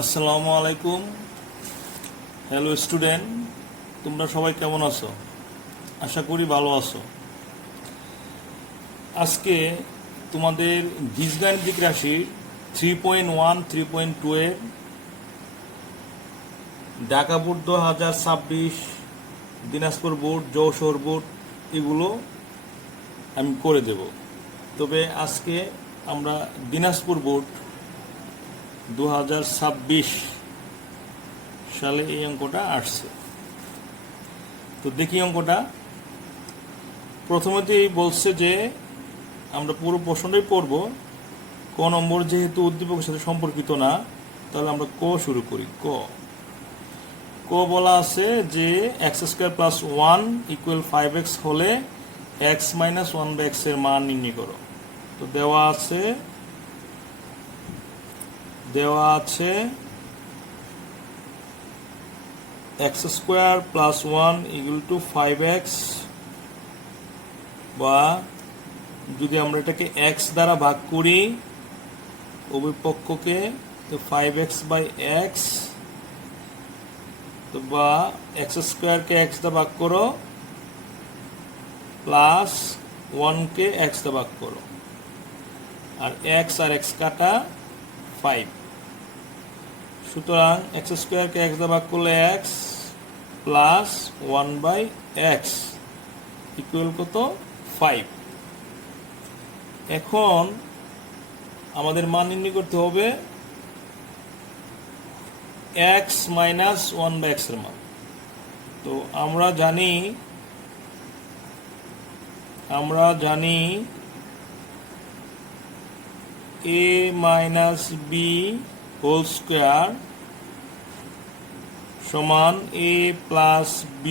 আসসালামু আলাইকুম। Hello student, তোমরা সবাই কেমন আছো? আশা করি ভালো আছো। আজকে তোমাদের বীজগাণিতিক রাশি 3.1 3.2 এর Dhaka board 2026, Dinajpur board, Jessore board এগুলো আমি করে দেব। তবে আজকে আমরা দিনাজপুর বোর্ড 2026 সালে এই অঙ্কটা আসছে। তো দেখি অঙ্কটা। প্রথমেতেই বলছে যে আমরা পুরো প্রশ্নটাই পড়ব। ক নম্বর যেহেতু উদ্দীপকের সাথে সম্পর্কিত না, তাহলে আমরা ক শুরু করি। ক বলা আছে যে x square plus 1 equal 5x হলে এক্স মাইনাস 1/x এর মান নির্ণয় করো। তো দেওয়া আছে x square plus 1 equal to 5x, বা যদি আমরা এটাকে x দ্বারা ভাগ করি উভয় পক্ষকে, তো 5x বাই এক্স, তো বা এক্স স্কোয়ারকে x দ্বারা ভাগ করো প্লাস 1কে x দ্বারা ভাগ করো, আর x আর x কাটা 5। সুতরাং এক্স স্কোয়ারকে x দ্বারা ভাগ করলে x প্লাস 1/x ইকুয়াল কত? 5। এখন আমাদের মান নির্ণয় করতে হবে x মাইনাস 1/x এর মান। তো আমরা জানি a minus b whole square সমান a plus b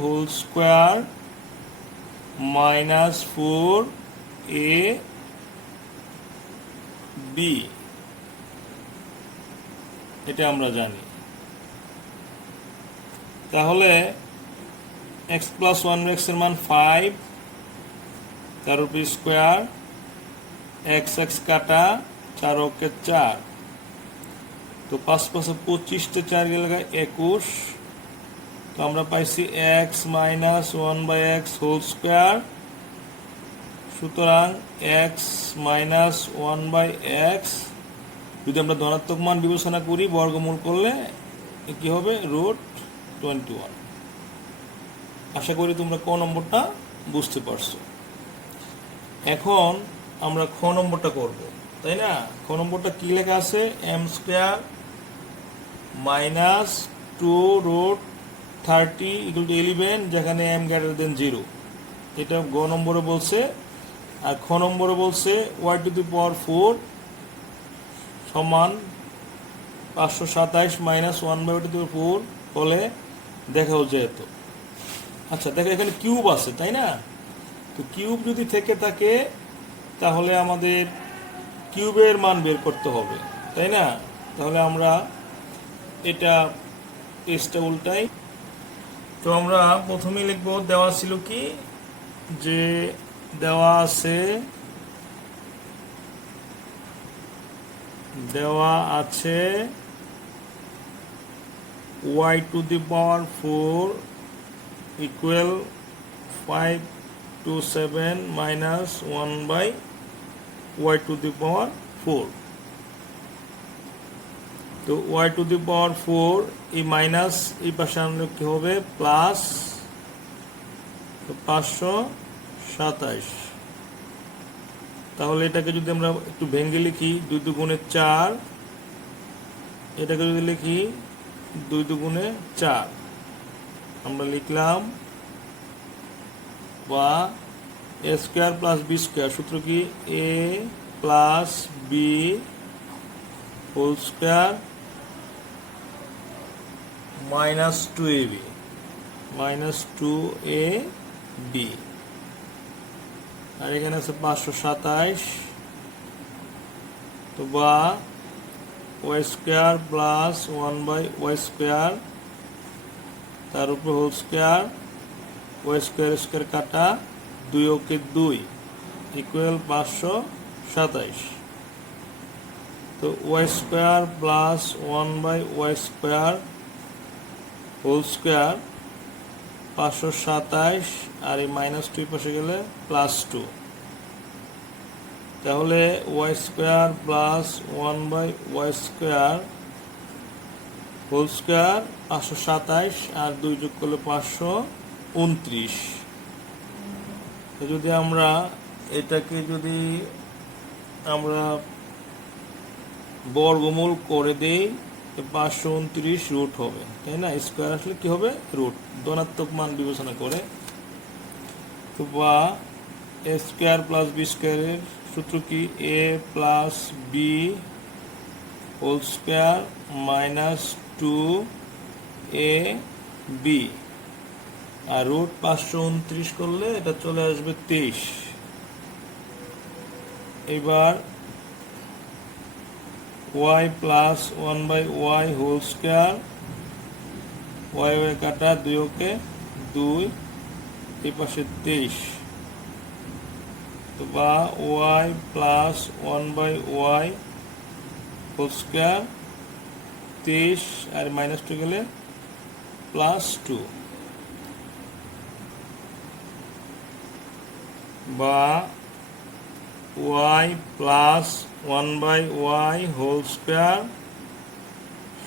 whole square minus 4ab, এটা আমরা জানি। তাহলে x প্লাস 1x এর মান 5, তার উপর স্কোয়ার, x কাটা 4 ওকে 4, তো 5 5 25, 4 গেলে 21। তো আমরা পাইছি x minus 1/x whole square. সুতরাং x মাইনাস 1/x যদি আমরা ধনাত্মক মান বিবেচনা করি, বর্গমূল করলে কি হবে? √21। আশা করি তোমরা ক নম্বরটা বুঝতে পারছো। এখন আমরা খ নম্বরটা করব, তাই না? খ নম্বরটা কি লেখা আছে? m square minus 2√30 equal to 11, যেখানে m গ্রেটার দেন 0। এটা গ নম্বরে বলছে। আর খ নম্বরে বলছে y টু দি পাওয়ার 4 সমান 527 minus 1/y to the power 4 হলে দেখাও যেত। আচ্ছা দেখো, এখানে কিউব আছে, তাই না? তো কিউব যদি থেকে থাকে তাহলে আমাদের কিউবের মান বের করতে হবে, তাই না? তাহলে আমরা এটা পেজটা উল্টাই। তো আমরা প্রথমেই লিখব, দেওয়া ছিল কি যে দেওয়া আছে y to the power 4 equal 527 minus 1/y to the power 4। তো y টু দি পাওয়ার 4 এই মাইনাস এই পাশে আনলে কি হবে? প্লাস 527। তাহলে এটাকে যদি আমরা একটু ভেঙে লিখি, 2 দুগুণে 4, এটাকে যদি লিখি 2 দুগুণে 4, আমরা লিখলাম বা a square plus b square, সূত্র কি? a plus b whole square minus 2ab, আর এখানে আছে 527। তো বা y square plus 1/y square, তার উপর হোল স্কোয়ার, y স্কোয়ার কাটা 2 ওকে 2 ইকুয়াল 527। তো y square plus 1/y square whole square 527, আর এই -2 পাশে গেলে +2। তাহলে y square plus 1/y square whole square 527, আর 2 যোগ করলে 529। যদি আমরা এটাকে যদি আমরা বর্গমূল করে দেই, 529 রুট হবে, তাই না? স্কোয়ার আসলে কি হবে? রুট। ধনাত্মক মান বিবেচনা করে। তো বা এ স্কোয়ার প্লাস বি স্কোয়ারের সূত্র কি? A plus B whole square -2 A B, আর রুট 529 করলে এটা চলে আসবে 23। এবার y plus 1/y whole square, y কাটা 2 কে 2, এই পাশে 23। তো বা y plus 1/y whole square 23, আর -2 গেলে +2, বা y plus 1/y whole square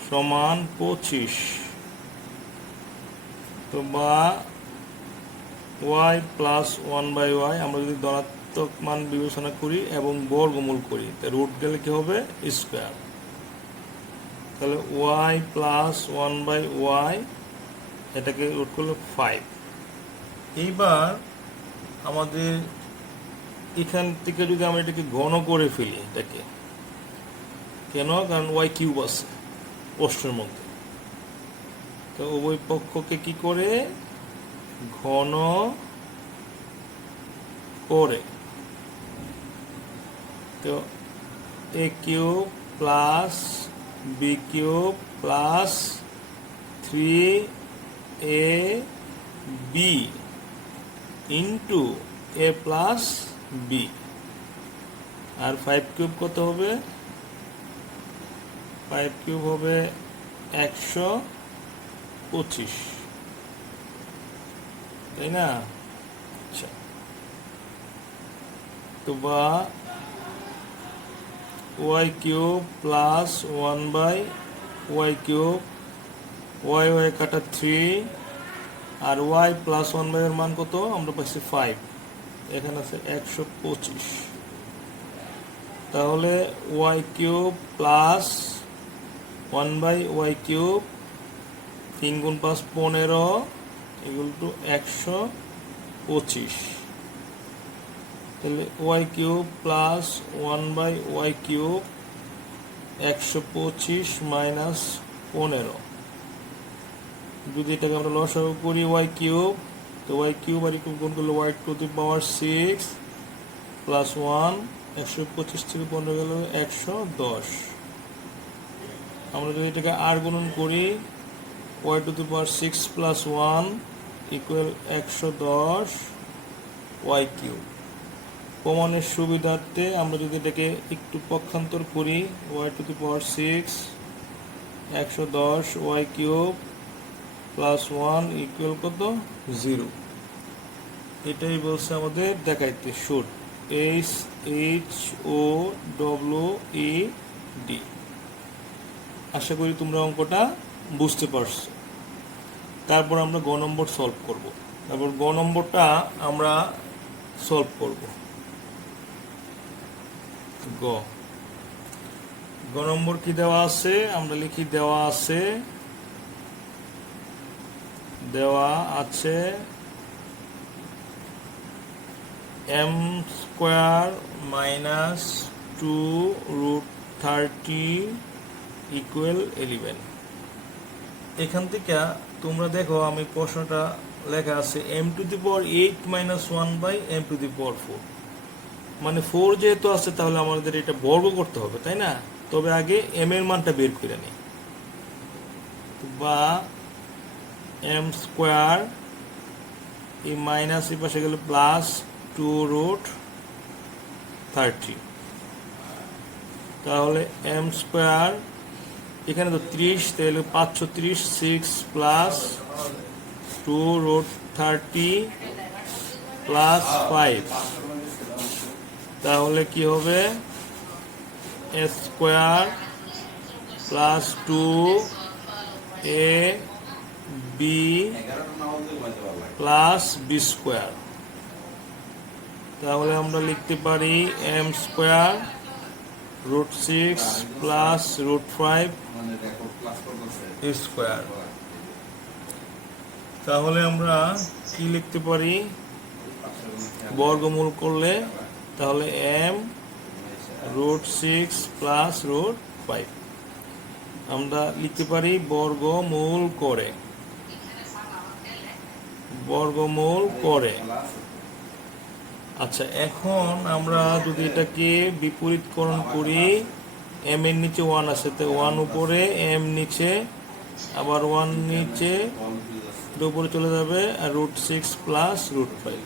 সমান 25। তো বা y প্লাস 1/y আমরা যদি ধনাত্মক মান বিবেচনা করি এবং বর্গমূল করি, তা রুট গেলে কি হবে? স্কোয়ার। তাহলে y প্লাস 1/y, এটাকে রুট করলে 5। এইবার আমাদের এখান থেকে যদি আমরা এটাকে ঘন করে ফেলি, এটাকে কেন? কারণ y কিউব আছে প্রশ্নের মধ্যে। তো উভয় পক্ষকে কি করে ঘন করে, তো A cube plus B cube plus 3ab into A plus B, আর 5 কিউব কত হবে? 5 কিউব হবে 125, তাই না? আচ্ছা, তো বা y cube plus 1/y cube, y কাটা 3, আর y প্লাস 1/y এর মান কত? আমরা পাচ্ছি 5, এখানে আছে 125। তাহলে y cube plus 1/y cube 3 × 5 15 equal to 125। তাহলে y cube plus 1/y cube 125 minus 15, যদি এটাকে আমরা লসাগু করি y কিউব, তো y কিউব আর কিউব গুণ করলে y to the power 6 plus 1, 125 থেকে 15 গেল 110। আমরা যদি এটাকে আর গুণন করি, y to the power 6 plus 1 equal 110 y cube. প্রমাণের সুবিধার্থে আমরা যদি এটাকে একটু পক্ষান্তর করি, y to the power 6 110 y cube plus 1 equal কত? 0। এটাই বলছে আমাদের দেখাইতে, শুড SHOWED। আশা করি তোমরা অঙ্কটা বুঝতে পারছো। তারপর আমরা গ নম্বর সলভ করব। তারপর গ নম্বরটা আমরা সলভ করব। গ নম্বর কি দেওয়া আছে? আমরা লিখি দেওয়া আছে m স্কোয়ার মাইনাস 2√30 ইকুয়াল 11। এখান থেকে তোমরা দেখো, আমি প্রশ্নটা লেখা আছে m to the power 8 minus 1/m to the power 4, মানে 4 যেহেতু আছে তাহলে আমাদের এটা বর্গ করতে হবে, তাই না? তবে আগে m এর মানটা বের করে নিই। বা m স্কোয়ার, এই মাইনাস এই পাশে গেলে প্লাস 2√30, তাহলে এম স্কোয়ার এখানে তো 30, তাহলে 530 6 প্লাস 2√30 প্লাস 5, তাহলে কি হবে A square plus 2 AB plus B square. তাহলে আমরা লিখতে পারি এম স্কোয়ার √6 প্লাস √5 স্কোয়ার। তাহলে আমরা কি লিখতে পারি বর্গমূল করলে, তাহলে এম √6 প্লাস √5 আমরা লিখতে পারি বর্গমূল করে, বর্গমূল করে। আচ্ছা, এখন আমরা যদি এটাকে বিপরীতকরণ করি, এম এর নিচে 1 আছে, তো 1 উপরে, এম নিচে, আবার 1 নিচে, এটা উপরে চলে যাবে, আর √6 প্লাস √5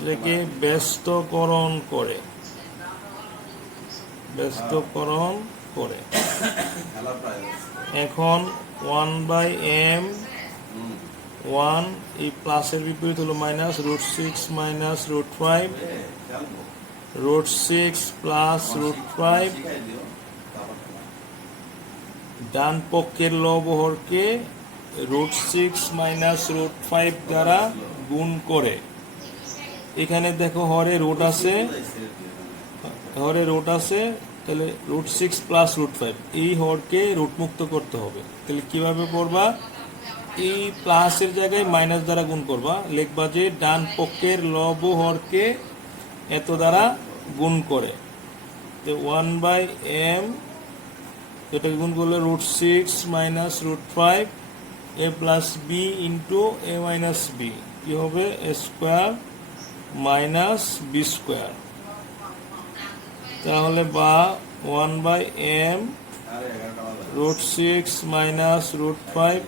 এটাকে ব্যস্তকরণ করে, ব্যস্তকরণ করে। এখন 1/m 1 এই প্লাসের বিপরীত হলো মাইনাস, √6 মাইনাস √5, √6 প্লাস √5, ডান পক্ষের লব হরকে √6 মাইনাস √5 দ্বারা গুণ করে। এখানে দেখো হরে রুট আছে, হরে রুট আছে, তাহলে √6 প্লাস √5 এই হরকে রুট মুক্ত করতে হবে। তাহলে কিভাবে করবা, এই প্লাসের জায়গায় মাইনাস দ্বারা গুণ করবা, লিখবা যে ডান পক্ষের লব হরকে এত দ্বারা গুণ করে, তো 1/m এটাকে গুণ করলে √6 minus √5 a plus B into a minus B, কি হবে a square minus B square. তাহলে বা 1/m √6 মাইনাস √5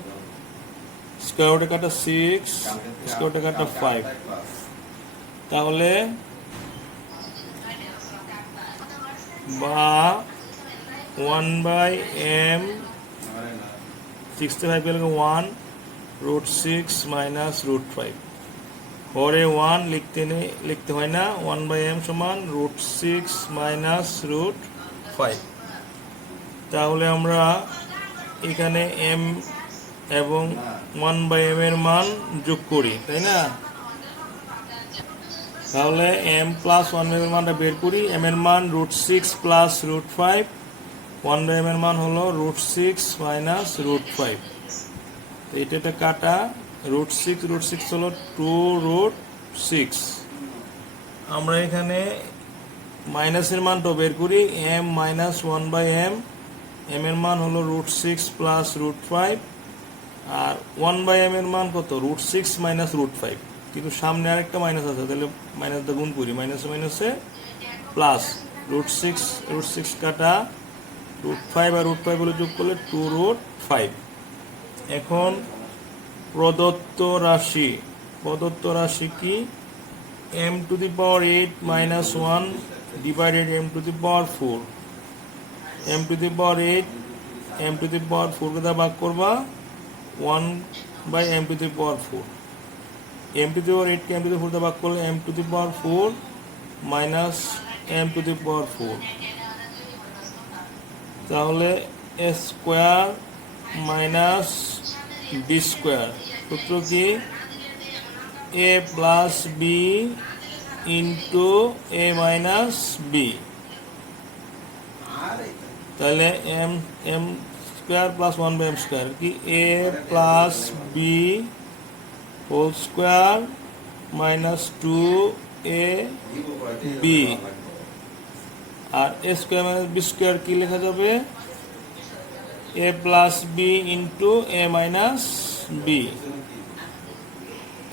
স্কোয়ার রুটে কাটা 6 স্কোয়ার রুটে কাটা 5, তাহলে বা 1/m 65 পেলে 1 √6 মাইনাস √5, পরে 1 লিখতে হয় না, 1/m সমান √6 মাইনাস √5। তাহলে আমরা এখানে m এবং 1/m এর মান যোগ করি, তাই না? তাহলে m প্লাস 1/m এর মানটা বের করি, m এর মান √6 প্লাস √5, 1/m এর মান হলো √6 মাইনাস √5, এটা কাটা, √6 হলো 2√6। আমরা এখানে মাইনাসের মানটা বের করি, m মাইনাস 1/m, m এর মান হলো √6 প্লাস √5, আর 1/m এর মান কত, √6 মাইনাস √5, কিন্তু সামনে আরেকটা মাইনাস আছে, তাহলে মাইনাস দা গুণ করি, মাইনাসে মাইনাসে প্লাস, √6 কাটা, √5 আর √5 বলে যোগ করলে 2√5। এখন প্রদত্ত রাশি কি, m⁸ minus 1 divided m⁴, m⁴ কে দ্বারা ভাগ করবা 1/m⁴, m⁴ কে m⁴ দ্বারা ভাগ করলে m⁴ মাইনাস m⁴, তাহলে a square minus B square, সূত্র কি a plus B into a minus B, তাহলে m square plus 1/m square কি a plus B whole square minus 2ab, আর a square minus B square কি লেখা যাবে, a plus B into a minus B.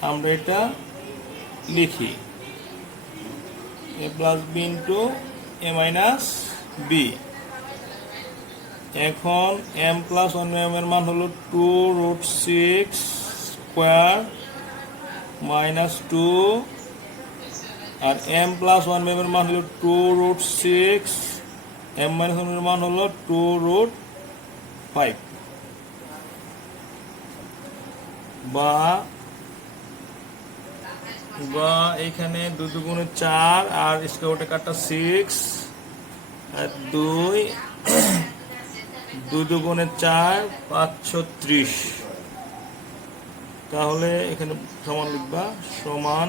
আমরা এটা লিখি a plus B into a minus B. এখন m plus 1/m এর মান হলো 2√6 স্কোয়ার মাইনাস 2, আর m প্লাস 1/m এর মান হলো 2√6 m মাইনাস 1 এর মান হলো 2√5 বা এখানে 2 দুগুণে 4 আর স্কোয়ারটা কাটা 6 আর 2 দুগুণে 4 530। তাহলে এখানে সমান লিখবা সমান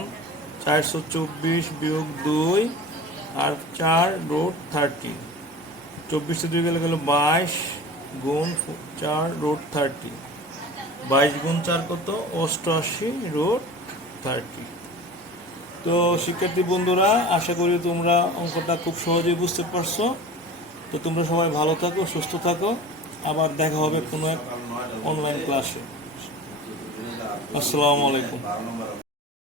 424 বিয়োগ 2 আর 4√30। 24 2 গেলে 22 গুণ 4√30। 22 গুণ 4 কত? 88√30। তো শিক্ষার্থী বন্ধুরা, আশা করি তোমরা অঙ্কটা খুব সহজেই বুঝতে পারছো। তো তোমরা সবাই ভালো থাকো, সুস্থ থাকো। আবার দেখা হবে কোনো এক অনলাইন ক্লাসে। আসসালামু আলাইকুম।